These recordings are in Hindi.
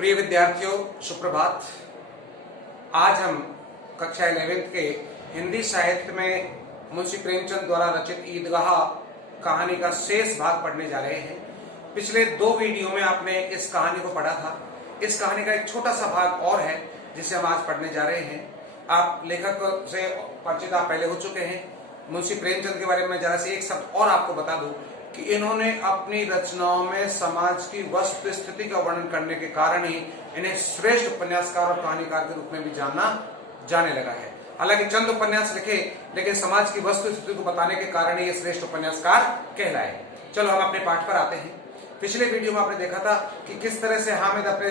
प्रिय विद्यार्थियों, सुप्रभात। आज हम कक्षा 11वीं के हिंदी साहित्य में मुंशी प्रेमचंद द्वारा रचित ईदगाह कहानी का शेष भाग पढ़ने जा रहे हैं। पिछले 2 वीडियो में आपने इस कहानी को पढ़ा था। इस कहानी का एक छोटा सा भाग और है जिसे हम आज पढ़ने जा रहे हैं। आप लेखक से परिचित आप पहले हो चुके हैं। मुंशी प्रेमचंद के बारे में जरा से एक शब्द और आपको बता दूं कि इन्होंने अपनी रचनाओं में समाज की वस्तु स्थिति का वर्णन करने के कारण ही इन्हें श्रेष्ठ उपन्यासकार और कहानीकार के रूप में भी जाने लगा है। हालांकि चंद उपन्यास लिखे, लेकिन समाज की वस्तु स्थिति को बताने के कारण ही ये श्रेष्ठ उपन्यासकार कहलाए। चलो हम अपने पाठ पर आते हैं। पिछले वीडियो में आपने देखा था कि किस तरह से हामिद अपने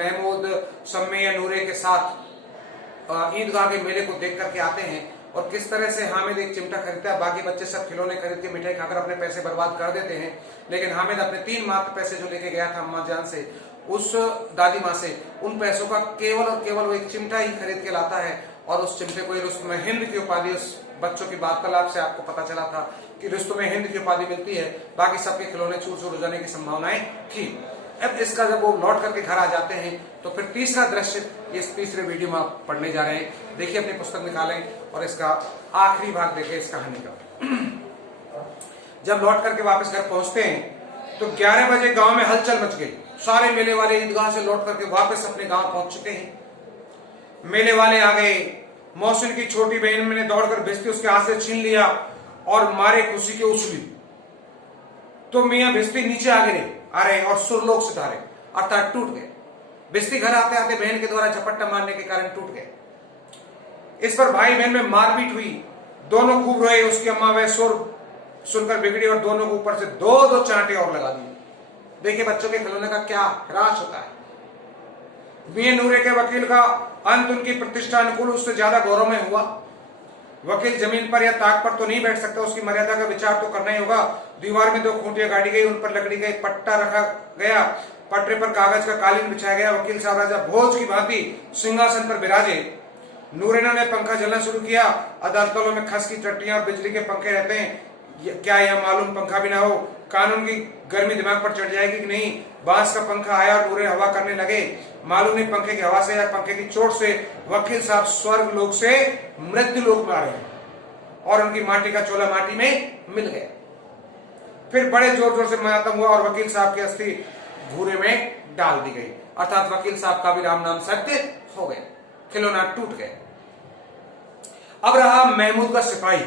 महमूद, सम्मे या नूरे के साथ ईदगाह के मेले को देख करके आते हैं और किस तरह से हामिद एक चिमटा खरीदता है। बाकी बच्चे सब खिलौने खरीद के मिठाई खाकर अपने पैसे बर्बाद कर देते हैं, लेकिन हामिद अपने 3 मात्र पैसे जो लेके गया था अम्मा जान से, उस दादी माँ से, उन पैसों का केवल और केवल वो एक चिमटा ही खरीद के लाता है। और उस चिमटे को रुस्तुम हिंद की उपाधि, उस बच्चों की वार्तालाप से आपको पता चला था कि रुस्तुम हिंद की उपाधि मिलती है। बाकी सबके खिलौने चूर चूर हो जाने की संभावनाएं थी। अब इसका जब वो लौट करके घर आ जाते हैं तो फिर तीसरा दृश्य इस तीसरे वीडियो में आप पढ़ने जा रहे हैं। देखिए, अपनी पुस्तक निकालें और इसका आखिरी भाग देखें इस कहानी का। जब लौट करके वापस घर पहुंचते हैं तो 11 बजे गांव में हलचल मच गई। सारे मेले वाले ईदगाह से लौट करके वापस अपने गांव पहुंच चुके हैं। मेले वाले आ गए। मौसिन की छोटी बहन ने दौड़कर भिश्ती उसके हाथ से छीन लिया और मारे खुशी के उछली तो मियां भिश्ती नीचे आ रहे और सुरलोक से धारे अर्थात टूट गए। भिश्ती घर आते आते बहन के द्वारा झपट्टा मारने के कारण टूट गए। इस पर भाई बहन में मारपीट हुई। दोनों खूब रोए। उसकी अम्मा वह सुर सुनकर बिगड़ी और दोनों को ऊपर से 2-2 चांटे और लगा दी। देखिए, बच्चों के खिलौने का क्या ह्रास होता है। मियां नूरे के वकील का अंत उनकी प्रतिष्ठा अनुकूल उससे ज्यादा गौरवमय हुआ। वकील जमीन पर या ताक पर तो नहीं बैठ सकता, उसकी मर्यादा का विचार तो करना ही होगा। दीवार में 2 खूंटियां गाड़ी गई, उन पर लकड़ी का एक पट्टा रखा गया। पटरे पर कागज का कालीन बिछाया गया। वकील साहब राजा भोज की भांति सिंहासन पर विराजे। नूरेना ने पंखा चलना शुरू किया। अदालतों में खस की टट्टियां और बिजली के पंखे रहते हैं। क्या यह मालूम पंखा भी ना हो, कानून की गर्मी दिमाग पर चढ़ जाएगी कि नहीं। बांस का पंखा आया और नूरे हवा करने लगे। मालूम नहीं पंखे की हवा से या पंखे की चोट से वकील साहब स्वर्ग लोक से मृत्यु लोक में आ रहे हैं और उनकी माटी का चोला माटी में मिल गया। फिर बड़े जोर जोर से मातम हुआ और वकील साहब की अस्थि घूरे में डाल दी गई। अर्थात वकील साहब का भी राम नाम सत्य हो गया। खिलौना टूट गए। अब रहा महमूद का सिपाही।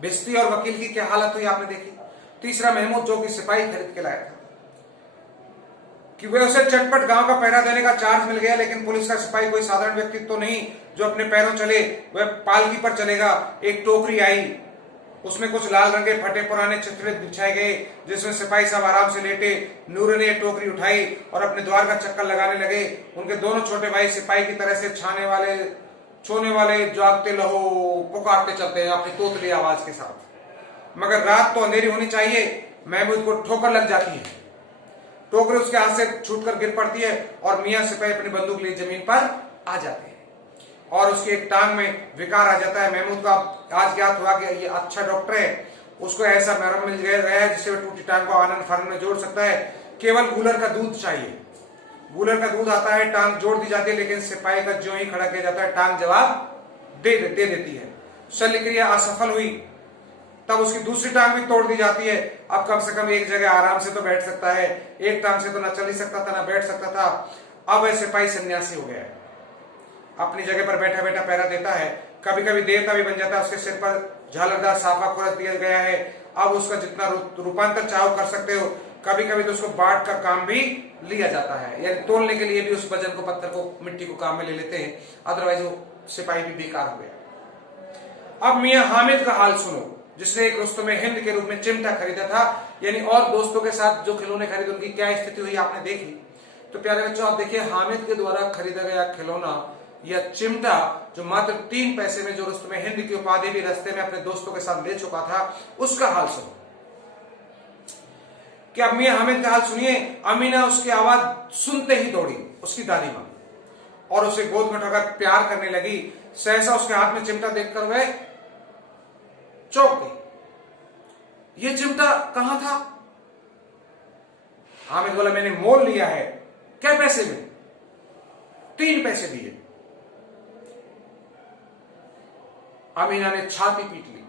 भिश्ती और वकील की क्या हालत हुई आपने देखी। तीसरा महमूद जो कि सिपाही खरीद के लाया था कि वे उसे चटपट गांव का पहरा देने का चार्ज मिल गया, लेकिन पुलिस का सिपाही कोई साधारण व्यक्ति तो नहीं जो अपने पैरों चले, वह पालकी पर चलेगा। एक टोकरी आई, उसमें कुछ लाल रंग के फटे पुराने चित्रे बिछाए गए जिसमें सिपाही साहब आराम से लेटे। नूरे ने टोकरी उठाई और अपने द्वार का चक्कर लगाने लगे। उनके दोनों छोटे भाई सिपाही की तरह से छोने वाले जागते लहो पुकारते चलते हैं अपनी तोतली आवाज के साथ। मगर रात तो अंधेरी होनी चाहिए। महमूद को ठोकर लग जाती है। टोकरी उसके हाथ से छूटकर गिर पड़ती है और मियां सिपाही अपनी बंदूक लिए जमीन पर आ जाते हैं और उसकी एक टांग में विकार आ जाता है। महमूद का आज ज्ञात हुआ कि ये अच्छा डॉक्टर है। उसको ऐसा मरहम मिल गया है जिससे वह टूटी टांग को आनंद फानंद में जोड़ सकता है। केवल गूलर का दूध चाहिए। गूलर का दूध आता है, टांग जोड़ दी जाती है, लेकिन सिपाही का जो ही खड़ा किया जाता है टांग जवाब दे देती है। शल्य क्रिया असफल हुई। तब उसकी दूसरी टांग भी तोड़ दी जाती है। अब कम से कम एक जगह आराम से तो बैठ सकता है। एक टांग से तो ना चल ही सकता था ना बैठ सकता था। अब वह सिपाही सन्यासी हो गया है। अपनी जगह पर बैठा बैठा पहरा देता है। कभी कभी देवता भी बन जाता है। उसके सिर पर झालरदार साफा खुरस दिया गया है। अब उसका जितना रूपांतर चाहो कर सकते हो। कभी कभी तो उसको बाट का काम भी लिया जाता है, यानी तोलने के लिए भी उस वजन को, पत्थर को, मिट्टी को काम में ले लेते हैं। अदरवाइज वो सिपाही भी बेकार हो गया। अब मियां हामिद का हाल सुनो, जिसने एक रुस्तुम हिंद के रूप में चिमटा खरीदा था, यानी और दोस्तों के साथ जो खिलौने खरीदे उनकी क्या स्थिति हुई आपने देखी। तो प्यारे बच्चों, आप देखिए, हामिद के द्वारा खरीदा गया खिलौना या चिमटा जो मात्र 3 पैसे में, जो रुस्तुम हिंद की उपाधि भी रास्ते में अपने दोस्तों के साथ ले चुका था, उसका हाल सुनो। कि अब मियां हामिद का हाल सुनिए। अमीना उसकी आवाज सुनते ही दौड़ी, उसकी दादी मां, और उसे गोद में उठाकर प्यार करने लगी। सहसा उसके हाथ में चिमटा देखकर वह चौंक गई। ये चिमटा कहां था? हामिद बोला, मैंने मोल लिया है। क्या पैसे में? 3 पैसे दिए। अमीना ने छाती पीट ली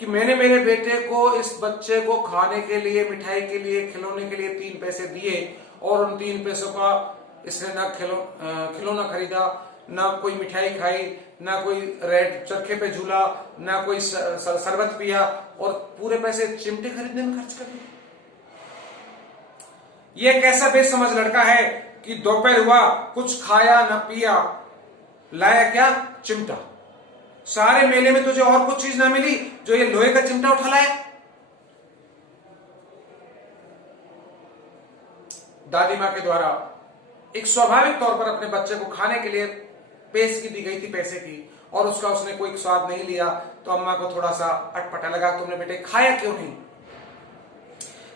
कि मैंने मेरे बेटे को, इस बच्चे को खाने के लिए, मिठाई के लिए, खिलौने के लिए 3 पैसे दिए और उन 3 पैसों का इसने ना खिलौना खरीदा, ना कोई मिठाई खाई, ना कोई रेड चरखे पे झूला, ना कोई शरबत पिया और पूरे पैसे चिमटे खरीदने में खर्च कर दिए। ये कैसा बेसमझ लड़का है कि दोपहर हुआ, कुछ खाया ना पिया, लाया क्या? चिमटा। सारे मेले में तुझे और कुछ चीज ना मिली जो ये लोहे का चिमटा उठा लाया? दादी मां के द्वारा एक स्वाभाविक तौर पर अपने बच्चे को खाने के लिए पेश दी गई थी पैसे की, और उसका उसने कोई स्वाद नहीं लिया तो अम्मा को थोड़ा सा अटपटा लगा, तुमने बेटे खाया क्यों नहीं?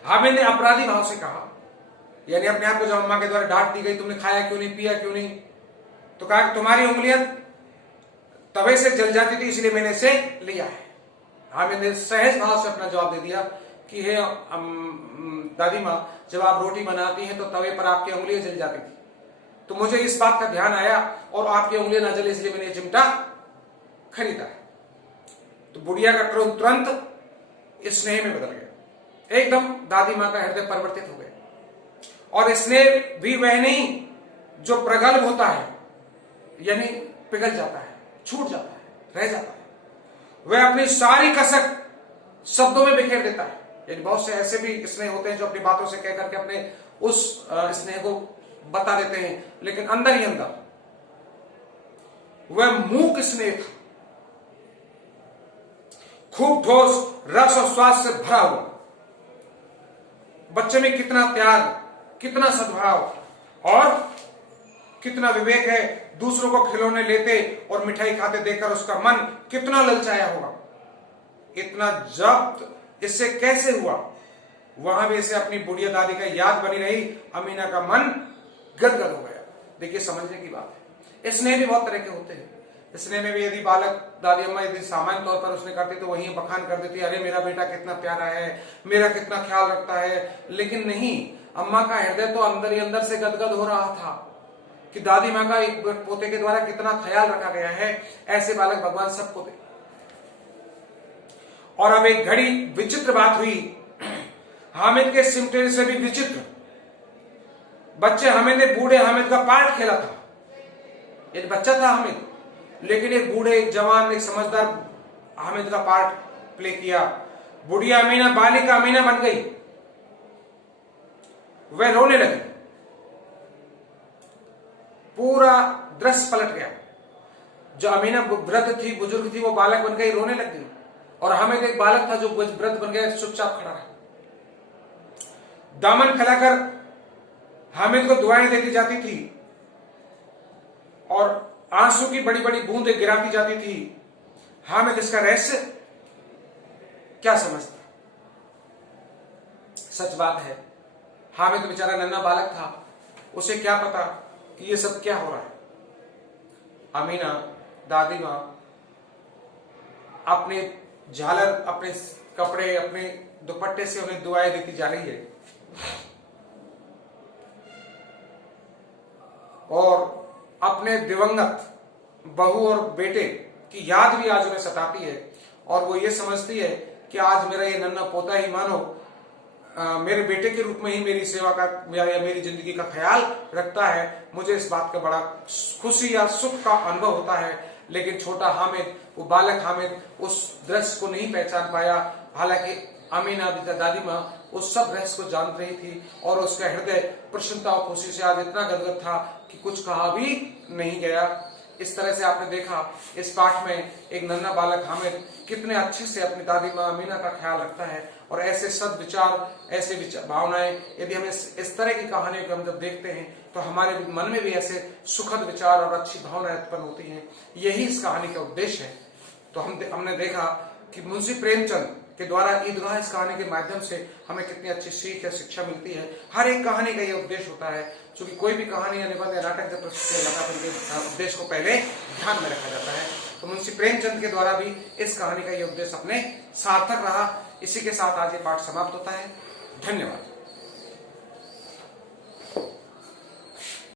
हामिद ने अपराधी भाव से कहा, यानी अपने आप को जब अम्मा के द्वारा डांट दी गई, तुमने खाया क्यों नहीं, पिया क्यों नहीं, तो कहा तुम्हारी उंगलियां तवे से जल जाती थी इसलिए मैंने इसे लिया है। हामिद ने सहज भाव से अपना जवाब दे दिया कि हे दादी माँ, जब आप रोटी बनाती हैं तो तवे पर आपकी उंगलियां जल जाती थी, तो मुझे इस बात का ध्यान आया और आपकी उंगलियां ना जले इसलिए मैंने ये चिमटा खरीदा है। तो बुढ़िया का तुरंत स्नेह में बदल गया, एकदम दादी माँ का हृदय परिवर्तित हो गया। और स्नेह भी वह नहीं जो प्रगल्भ होता है, यानी पिघल जाता है, छूट जाता है, रह जाता है, वह अपनी सारी कसक शब्दों में बिखेर देता है। यानी बहुत से ऐसे भी स्नेह होते हैं जो अपनी बातों से कह करके अपने उस स्नेह को बता देते हैं, लेकिन अंदर ही अंदर वह मूक स्नेह था, खूब ठोस रस और स्वाद से भरा हुआ। बच्चे में कितना त्याग, कितना सद्भाव और कितना विवेक है। दूसरों को खिलौने लेते और मिठाई खाते देखकर उसका मन कितना ललचाया होगा। इतना जब्त इससे कैसे हुआ? वहां भी इसे अपनी बुढ़िया दादी का याद बनी रही। अमीना का मन गदगद हो गया। देखिए, समझने की बात है। स्नेह भी बहुत तरह के होते हैं। स्नेह में भी यदि बालक, दादी अम्मा यदि सामान्य तौर पर उसने करती तो वहीं बखान कर देती, अरे मेरा बेटा कितना प्यारा है, मेरा कितना ख्याल रखता है। लेकिन नहीं, अम्मा का हृदय तो अंदर ही अंदर से गदगद हो रहा था कि दादी माँ का एक पोते के द्वारा कितना ख्याल रखा गया है। ऐसे बालक भगवान सबको दे। और अब एक घड़ी विचित्र बात हुई। हामिद के सिमटे से भी विचित्र। बच्चे हामिद ने बूढ़े हामिद का पार्ट खेला था। एक बच्चा था हामिद, लेकिन एक बूढ़े, एक जवान, एक समझदार हामिद का पार्ट प्ले किया। बुढ़िया अमीना बालिका अमीना बन गई। वह रोने लगी। पूरा दृश्य पलट गया। जो अमीना वृद्ध थी, बुजुर्ग थी, वो बालक बन गई, रोने लग गई। और हामिद एक बालक था जो वृद्ध बन गया, चुपचाप खड़ा रहा। दामन फैलाकर हामिद को दुआएं देती जाती थी और आंसू की बड़ी बड़ी बूंदें गिराती जाती थी। हामिद इसका रहस्य क्या समझता? सच बात है, हामिद बेचारा नन्हा बालक था। उसे क्या पता कि ये सब क्या हो रहा है। अमीना, दादी मां अपने झालर, अपने कपड़े, अपने दुपट्टे से उन्हें दुआएं देती जा रही है। और अपने दिवंगत बहू और बेटे की याद भी आज उन्हें सताती है। और वो ये समझती है कि आज मेरा ये नन्हा पोता ही मानो मेरे बेटे के रूप में ही मेरी सेवा का या मेरी जिंदगी का ख्याल रखता है। मुझे इस बात का बड़ा खुशी या सुख का अनुभव होता है। लेकिन छोटा हामिद, वो बालक हामिद, उस दृश्य को नहीं पहचान पाया। हालांकि अमीना दादी माँ उस सब रहस्य को जान रही थी और उसका हृदय प्रसन्नता और खुशी से आज इतना गदगद था कि कुछ कहा भी नहीं गया। इस तरह से आपने देखा इस पाठ में एक नन्हा बालक हामिद कितने अच्छे से अपनी दादी माँ अमीना का ख्याल रखता है। और ऐसे सद्विचार, ऐसे भावनाएं, यदि हम इस तरह की कहानियों को हम जब देखते हैं तो हमारे मन में भी ऐसे सुखद विचार और अच्छी भावनाएं उत्पन्न होती हैं। यही इस कहानी का उद्देश्य है। तो हमने देखा कि मुंशी प्रेमचंद के द्वारा ईदगाह इस कहानी के माध्यम से हमें कितनी अच्छी सीख या शिक्षा मिलती है। हर एक कहानी का यह उद्देश्य होता है, क्योंकि कोई भी कहानी या निबंध या नाटक जब प्रस्तुत किया जाता है तो उनके उद्देश्य को पहले ध्यान में रखा जाता है। तो मुंशी प्रेमचंद के द्वारा भी इस कहानी का यह उद्देश्य अपने सार्थक रहा। इसी के साथ आज ये पाठ समाप्त होता है। धन्यवाद।